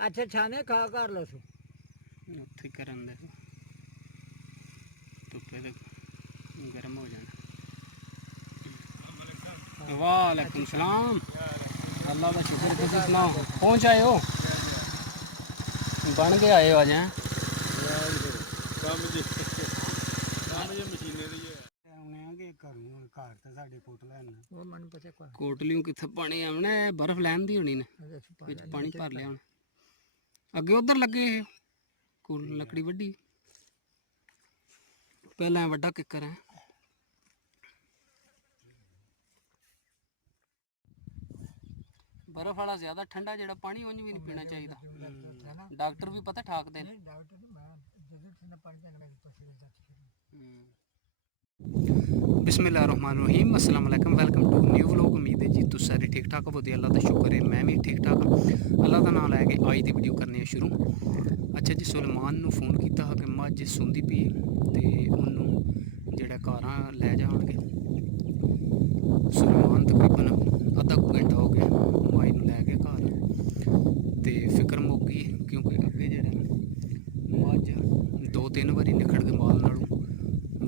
अच्छा छाने खा कर लो सो ਉੱਥੇ ਕਰਨ ਦੇ ਧੁੱਪੇ ਤੇ ਗਰਮ ਹੋ ਜਾਣਾ। वालेकुम सलाम। अल्लाह का शुक्र, तुम सुनाओ पहुँच आए हो? बन के आए हो आज हैं? कोटलियों कितने पानी आना है, बर्फ लैन दी होनी ने पानी भर लिया। अगे उधर लगे लकड़ी वड्डी पहला वड्डा किकर है। बर्फ वाला ज्यादा ठंडा जेड़ा पानी उंज भी नहीं पीना चाहिए। डॉक्टर भी पता ठाकते हैं। बिस्मिल्लाहिर्रहमानिर्रहीम, अस्सलाम वालेकुम, वेलकम टू न्यू व्लॉग। उम्मीद है जी तुम सारे ठीक ठाक हो। अल्लाह का शुक्र है मैं भी ठीक ठाक हाँ। अल्लाह का नाम लैके अज की वीडियो करने शुरू। अच्छा जी, सुलेमान नूं फोन किया कि मझ सुंदी पी ते उन्होंने जेड़ा घर लै जाएंगे। सुलेमान तकरीबन अद्धा घंटा हो गया माई नूं लै गए घर ते फिक्र मुक गई, क्योंकि अगे जेड़ा मझ 2-3 बारी निखड़ के माल नालों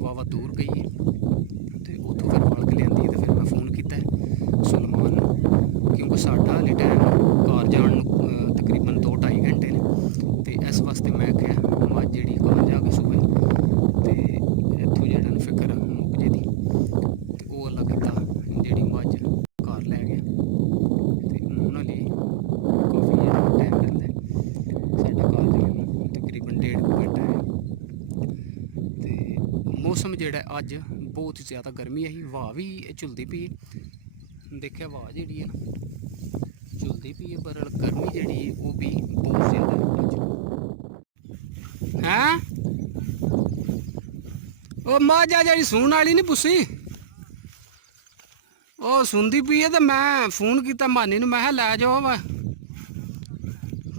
वावा दूर गई है तो उतों फिर वल के लियांदी। तो फिर मैं फोन किया सुलेमान नूं, क्योंकि साडा हाले टाइम घर जाण नूं तकरीबन 2-2.5 घंटे ने। तो इस वास्ते मैं क्या मझ जी घर जाके सूए तो इतों जरा फिक्र मुक जेदी। तो वह अल्लाह किता जी मझ घर लै गया। तो उन्होंने काफ़ी टाइम लगता है साडा घर जाने तकरीबन 1.5 घंटा है। तो मौसम जेड़ा अज बहुत ही ज़्यादा गर्मी है, हवा भी झुलती पई है। देखिए हवा जी है ना झुलती पई है, पर गर्मी जी वो भी बहुत ज़्यादा है। वो मझ आ जी सून वाली नहीं पुसी वो सुनती पई है। तो मैं फोन किया मानी नूं, मैं लै जाओ वा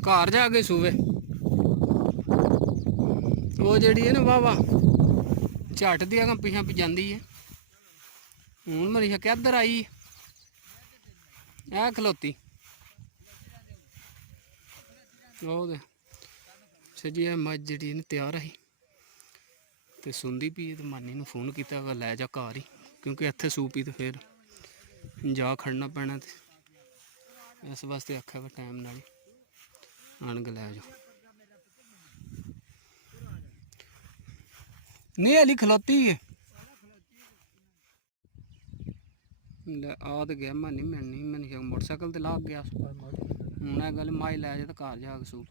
घर जाके सूवे। वो जी है ना वाह झट दिया पिछा पी जाती है। हूँ मेरी क्या इधर आई है खलोती जी। मझ जी तैयार आई तो सुनती पी तो मानी नूं फोन किया लै जा घर ही, क्योंकि इत्थे सू पी तो फिर जा खड़ना पैना। तो इस वास्ते आख्या टाइम नाल आन के लै जाओ। नहीं हली खलोती है आ तो गया मानी मिलनी। मैंने मोटरसाइकिल तो लाग गया हूँ गल माई लै जा तो घर जाके सूप।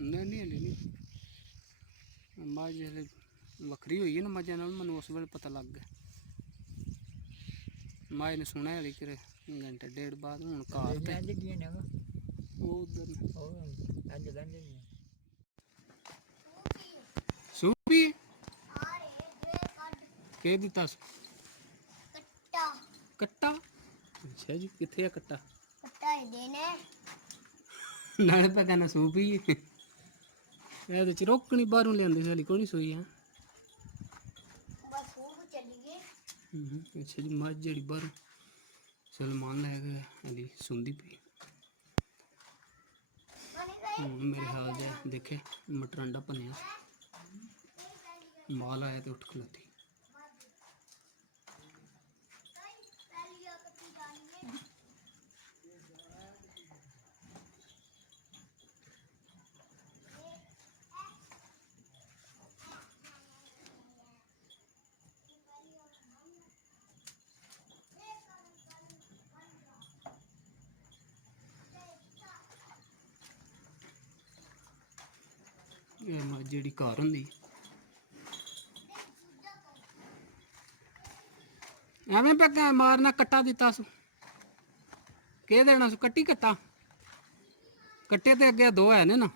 नहीं हली नहीं मझ जिसले वक्री हुई है ना मझा नाल मैं उस वेले पता लग गया। मझ ने सुना हली कि घंटे 1.5 बाद हूँ घर सूपी के दिता कट्टा। अच्छा जी, किथे है कट्टा? नाले पे कहना सूपी ये चिरोकनी बाहरों लियांदी सी, कोई नहीं सोई है। अच्छा जी, मझ जी बाहरों सुलेमान लै गया हली सुनदी पई। मेरे ख्याल से देखे मटरांडा भनिया माल आया तो उठ खलोती। मझ जी घर होंगी एवें पे मारना कट्टा दिता सू के देना सू कट्टी कट्टा कट्टे तो अगे 2 है ना।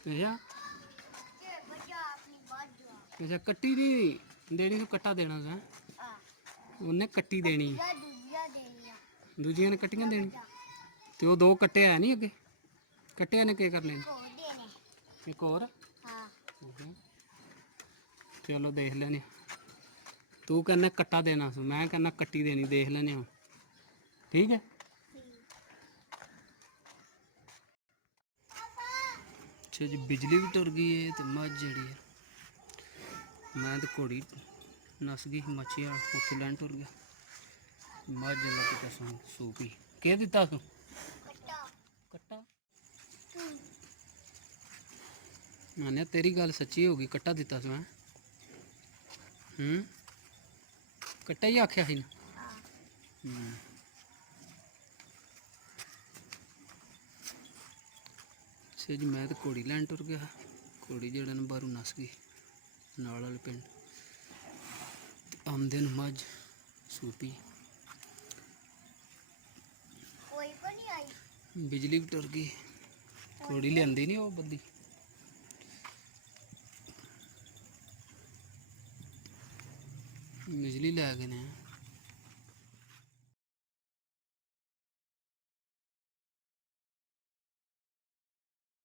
अच्छा अच्छा कट्टी नहीं देनी तो कट्टा देना सा उन्हें कट्टी देनी दूजिया ने कट्टियां देनी। तो वो 2 कट्टे है नहीं अगे कट्टे ने के करने एक और। चलो देख लेने ਤੂੰ ਕਹਿੰਦਾ ਕੱਟਾ ਦੇਣਾ ਸੀ, ਮੈਂ ਕਹਿੰਦਾ ਕੱਟੀ ਦੇਣੀ, ਦੇਖ ਲੈਨੇ ਹਾਂ। ਠੀਕ ਹੈ। ਅੱਛਾ ਜੀ, ਬਿਜਲੀ ਵੀ ਟੁਰ ਗਈ ਹੈ ਤੇ ਮੱਝ ਜਿਹੜੀ ਹੈ, ਮੈਂ ਤੇ ਘੋੜੀ ਨਸ ਗਈ ਮੱਛੀ ਵਾਲਾ, ਉੱਥੇ ਲੈਣ ਟੁਰ ਗਿਆ। ਮੱਝ ਲੱਗ ਕੇ ਸੂਪੀ ਕੀ ਦਿੱਤਾ ਤੂੰ? ਕੱਟਾ। ਮਾਨਿਆ ਤੇਰੀ ਗੱਲ ਸੱਚੀ ਹੋ ਗਈ, ਕੱਟਾ ਦਿੱਤਾ ਸੀ ਮੈਂ। ਕੱਟਾ ਹੀ ਆਖਿਆ ਸੀ ਨਾ। ਅੱਛਾ ਜੀ, ਮੈਂ ਤਾਂ ਘੋੜੀ ਲੈਣ ਟੁਰ ਗਿਆ। ਘੋੜੀ ਜਿਹੜਾ ਨਾ ਬਾਹਰੋਂ ਨਸ ਗਈ ਨਾਲ ਵਾਲੇ ਪਿੰਡ, ਤੇ ਆਉਂਦੇ ਨੂੰ ਮੱਝ ਸੂਪੀ। ਬਿਜਲੀ ਵੀ ਟੁਰ ਗਈ, ਘੋੜੀ ਲਿਆਂਦੀ ਨਹੀਂ ਉਹ ਬੱਦੀ। ਬਿਜਲੀ ਲੈ ਗਏ ਨੇ।